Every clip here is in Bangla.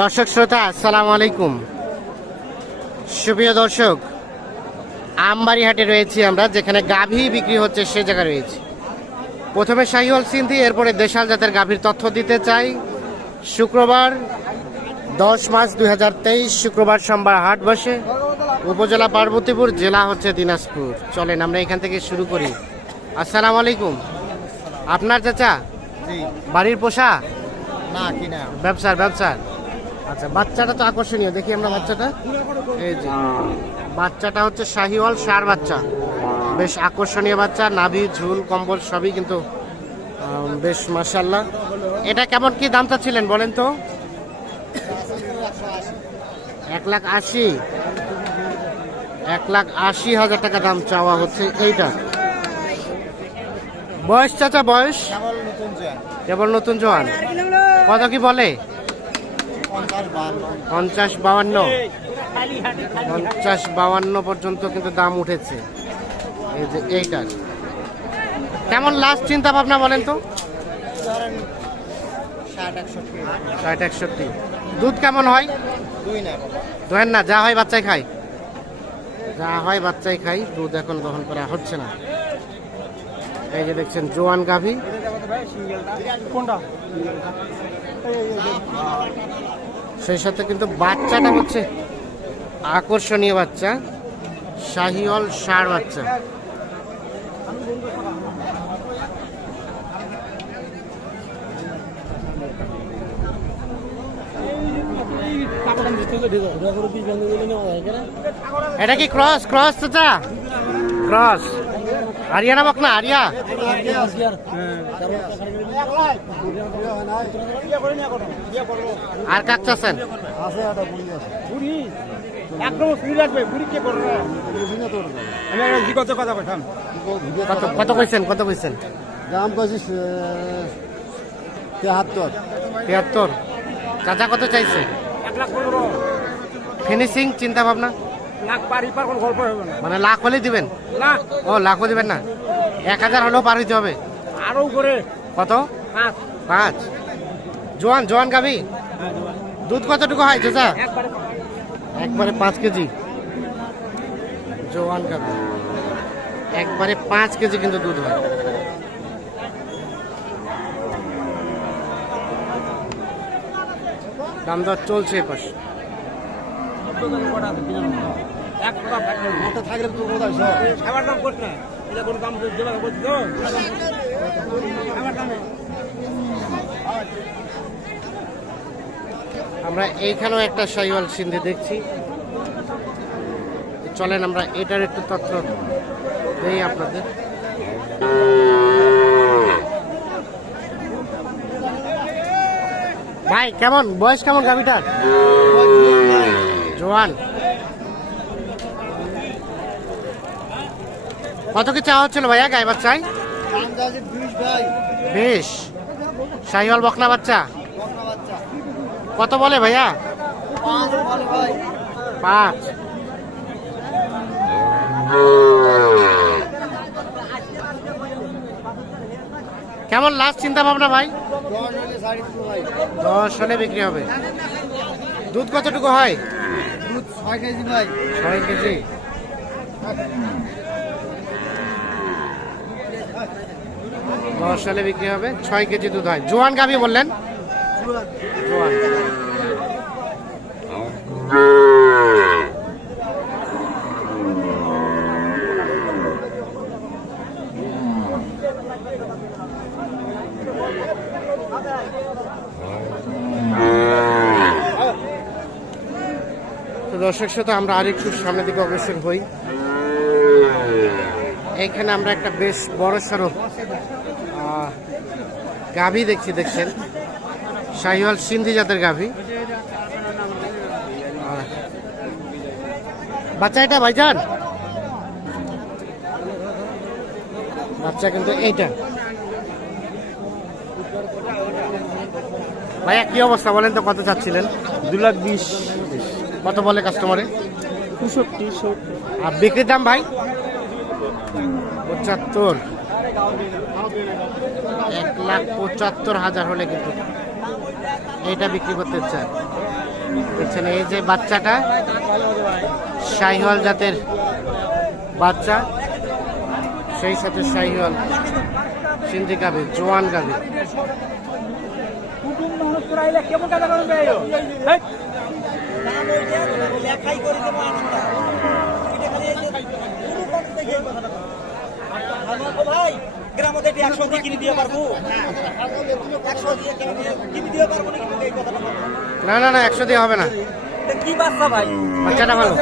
দর্শক শ্রোতা আসসালামু আলাইকুম। সুপ্রিয় দর্শক আমবাড়ি হাটে রয়েছি আমরা যেখানে গাভী বিক্রি হচ্ছে সে জায়গায় রয়েছি। প্রথমে শাহিওয়াল সিন্ধি এরপরে দেশাল জাতের গাভীর তথ্য দিতে চাই। শুক্রবার দশ মার্চ দুই শুক্রবার সোমবার হাট বসে। উপজেলা পার্বতীপুর জেলা হচ্ছে দিনাজপুর। চলেন আমরা এখান থেকে শুরু করি। আসসালামু আলাইকুম। আপনার চাচা বাড়ির পোষা? না কিনা ব্যবসার ব্যবসার। আচ্ছা বাচ্চাটা তো আকর্ষণীয়। দেখি আমরা বাচ্চাটা। এই যে, বাচ্চাটা হচ্ছে শাহিওয়াল সার বাচ্চা। বেশ আকর্ষণীয় বাচ্চা, নাভি, ঝুল, কম্বল সবই কিন্তু বেশ মাসাল্লাহ এটা কেমন কি দাম চাচ্ছিলেন বলেন তো? এক লাখ আশি। এক লাখ আশি হাজার টাকা দাম চাওয়া হচ্ছে এইটা। বয়স চাচা, বয়স? কেবল নতুন জোয়ান। কত কি বলে? পঞ্চাশ বাউান্ন। পঞ্চাশ বাউান্ন পর্যন্ত কিন্তু দাম উঠেছে। এই যে এইটার কেমন লাস্ট চিন্তা ভাবনা বলেন তো? ষাট, একষট্টি। দুধ কেমন হয়? ধরেন না, যা হয় বাচ্চাই খায়। যা হয় বাচ্চাই খাই দুধ এখন গ্রহণ করা হচ্ছে না। এই যে দেখছেন জোয়ান গাভী। কোনটা? সেই সাথে কিন্তু বাচ্চাটা হচ্ছে আকর্ষণীয় বাচ্চা, শাহিওয়াল সার বাচ্চা। এটা কি ক্রস ক্রস চাচা? ক্রস আরিয়া আর কাক চাচ্ছেন আছে একটা বুড়ি বুড়ি একদম ফ্রি রাখবে বুড়ি কে করবে না একটা জিজ্ঞাসা কথা বলতাম কত কত কইছেন কত কইছেন? দাম পাচ্ছিস তেহাত্তর। তিয়াত্তর চাচা কত চাইছে? ফিনিশিং চিন্তা ভাবনা? লাখ পারি পার কোনো গল্প হবে না। মানে লাখ হলেই দিবেন? না ও লাখও দিবেন না? এক হাজার হলেও পার হইতে হবে। আরও উপরে। কত? পাঁচ। পাঁচ। জোয়ান জোয়ান গাবি দুধ কতটুকু হয় চাচা? একবারে একবারে পাঁচ কেজি। জোয়ান গাবি একবারে পাঁচ কেজি কিন্তু দুধ হয়। দাম দর চলছে এপাশ। এক ফাইনাল থাকলে তোর কোথায় খাবার দাম করছ না এটা কোনো দাম দেবে বলছি তো? খাবার দামে আমরা এইখানেও একটা শাহিওয়াল সিন্ধি দেখছি। চলেন আমরা এটার একটু তথ্য দেই আপনাদের। ভাই কেমন? বয়স কেমন গাভিটার? জোয়ান। কত কি চাওয়া হচ্ছিল ভাইয়া গায়ে বাচ্চাই বিশ। শাহিওয়াল বকনা বাচ্চা? কত বলে ভাইয়া? পাঁচ। কেমন লাস্ট চিন্তা ভাবনা ভাই দশ হলে ভাই? দশ হলে বিক্রি হবে। দুধ কতটুকু হয়? দুধ ছয় কেজি ভাই। ছয় কেজি। দশ হলে বিক্রি হবে, ছয় কেজি দুধ হয়। জোয়ান গাভি বললেন। দর্শক সাথে আমরা আরেকটু সামনের দিকে অগ্রসর হই। এইখানে আমরা একটা বেশ বড় সড়ো গাভী দেখছি দেখছেন। শাহিওয়াল সিন্ধি জাতের গাভী। বাচ্চা এটা ভাইজান? বাচ্চা কিন্তু এইটা। ভাইয়া কি অবস্থা বলেন তো কত চাচ্ছিলেন? দু লাখ বিশ। কত বলে কাস্টমারে পঁয়ষট্টি আর বিক্রির দাম ভাই? পঁচাত্তর। এক লাখ পঁচাত্তর হাজার হলে কিন্তু এটা বিক্রি করতে চায়। দেখছেন এই যে বাচ্চাটা শাহিওয়াল জাতের বাচ্চা সেই সাথে শাহিওয়াল সিন্ধি গাবে জোয়ান গাবে কেমন কথা করবে আইও হেই লেখাই করে দেবো আনন্দা এটা খালি এই যে পুরো কত দেখে এই কথাটা বলো। আমার তো ভাই গ্রামে দেখি একশো দিয়ে কিনে দিয়ে পারব। একশো দিয়ে কিনে দিয়ে পারব না কিন্তু এই কথাটা না না না একশো দিয়ে হবে না। এটা কি বাচ্চা ভাই? বাচ্চাটা ভালো।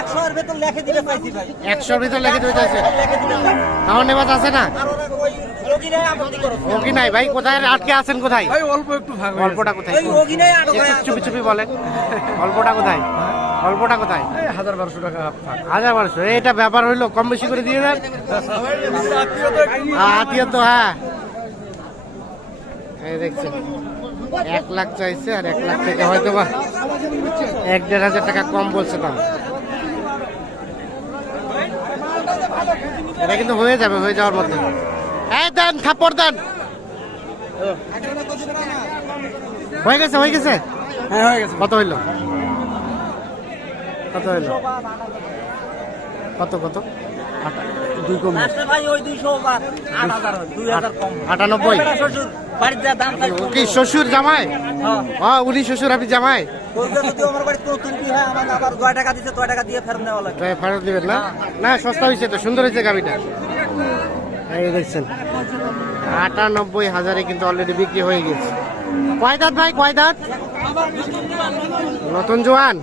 একশো ভেতর লেখে দিলে পাইছি ভাই। একশোর ভিতর লেগে দিতে চাইছে লেখে দিলে পাই। তাহলে নেবাজ আছে না? আর ওরা ওই রোগীরাই আপত্তি করো। ও কি নাই ভাই কোথায় আটকে আছেন কোথায়? ভাই অল্প একটু ভাগ গল্পটা কোথায়। চুপি চুপি বলেন। গল্পটা কোথায়? গল্পটা কোথায়? হাজার বারোশো টাকা হাজার বারোশো। এটা ব্যাপার হইল কম বেশি করে দিয়ে দেন আত্মীয় তো হ্যাঁ এই দেখছেন এক লাখ চাইছে আর এক লাখ থেকে হয়তো বা এক দেড় হাজার টাকা কম বলছে দাম। এটা কিন্তু হয়ে যাবে হয়ে যাওয়ার মধ্যে হ্যাঁ দেন থাপ্পড় দেন। হয়ে গেছে হয়ে গেছে? হ্যাঁ হয়ে গেছে। কত হইল? কত হইল? কত কত? দুই কম হয়, হয়। আটানব্বই? কি শ্বশুর জামাই? হ্যাঁ। হ্যাঁ উনি শ্বশুর আপনি জামাই? হয় ফেরত দিবেন না? না সস্তা হয়েছে তো সুন্দর হয়েছে এই দেখছেন আটানব্বই হাজারে কিন্তু অলরেডি বিক্রি হয়ে গেছে। কয় দাঁত ভাই কয় দাঁত? নতুন জোয়ান?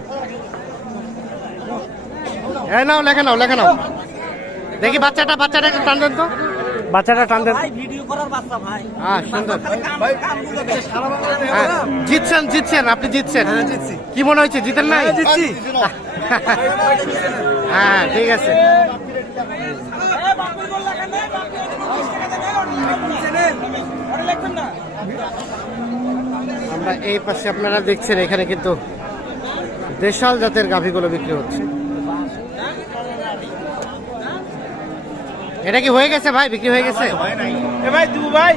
এই নাও লেখে নাও লেখে নাও। দেখি বাচ্চাটা বাচ্চাটা একটু টান দেন তো। বাচ্চাটা টান দেন। ভাই ভিডিও করার বাচ্চা ভাই। হ্যাঁ সুন্দর। ভাই কামগুলো বেশ সারা বাংলা হ্যাঁ, জিতছেন জিতছেন আপনি জিতছেন। কি মনে হচ্ছে জিতেন নাই? জিতছি। হ্যাঁ ঠিক আছে। আমরা এই পাশে আপনারা দেখছেন এখানে কিন্তু দেশাল জাতের গাভীগুলো বিক্রি হচ্ছে। এটা কি হয়ে গেছে ভাই? বিক্রি হয়ে গেছে? এ ভাই দু ভাই।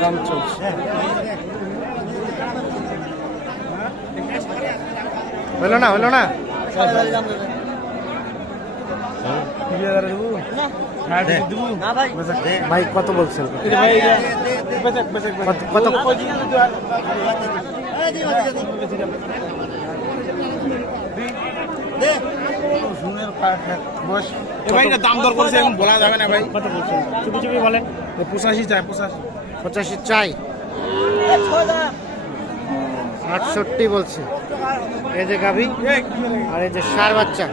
দাম চলছে হলো না হলো না? ভাই। ভাই কত বলছেন? বেচেক কত ভাই না দাম দর করেছে এখন বলা যাবে না ভাই। কত বলছেন? চুপি চুপি বলেন। পঁচাশি চাই পঁচাশি। পঁচাশি চাই। আটষট্টি বলছে। এই যে গাভী আর এই যে সার বাচ্চা।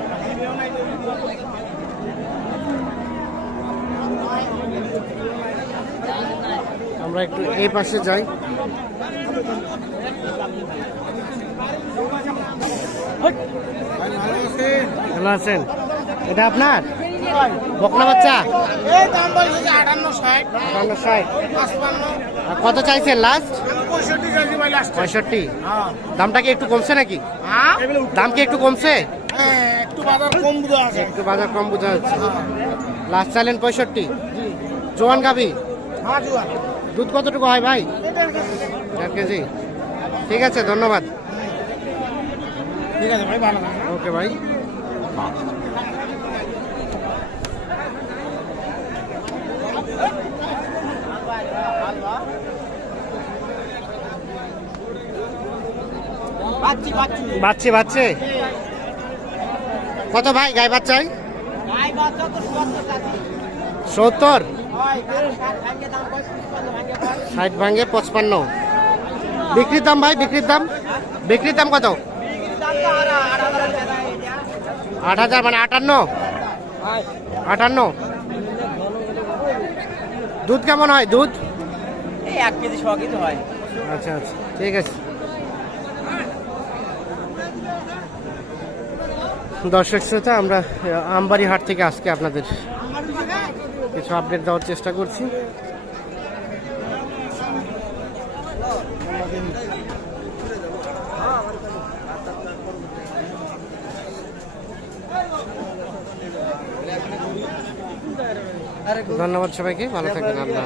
আমরা একটু এই পাশে যাই। ভালো আছেন? এটা আপনার? বকনা বাচ্চা? আটান্ন ষাট। কত চাইছেন লাস্ট পঁয়ষট্টি হ্যাঁ। দামটা কি একটু কমছে নাকি? হ্যাঁ? দাম কি একটু কমছে? হ্যাঁ, একটু বাজার কম একটু বাজার কম বোঝা যাচ্ছে। লাস্ট চাইলেন পঁয়ষট্টি। জোয়ান গাবি দুধ কতটুকু হয় ভাই? চার কেজি। ঠিক আছে ধন্যবাদ। ঠিক আছে ভাই ভালো। ওকে ভাই। বাচ্চি বাচ্চি। কত ভাই গায়ে বাচ্চাই? সত্তর ষাট ভাঙে পঁচপান্ন। বিক্রির দাম ভাই বিক্রির দাম? বিক্রির দাম কত বিক্রির দাম তো আর আট হাজার মানে আটান্ন? আটান্ন? দুধ কেমন হয়? দুধ? এক কেজি ছ কেজি হয়। আচ্ছা আচ্ছা ঠিক আছে। দর্শক শ্রোতা আমরা আমবাড়ি হাট থেকে আজকে আপনাদের কিছু আপডেট দেওয়ার চেষ্টা করছি। ধন্যবাদ সবাইকে ভালো থাকবেন আল্লাহ।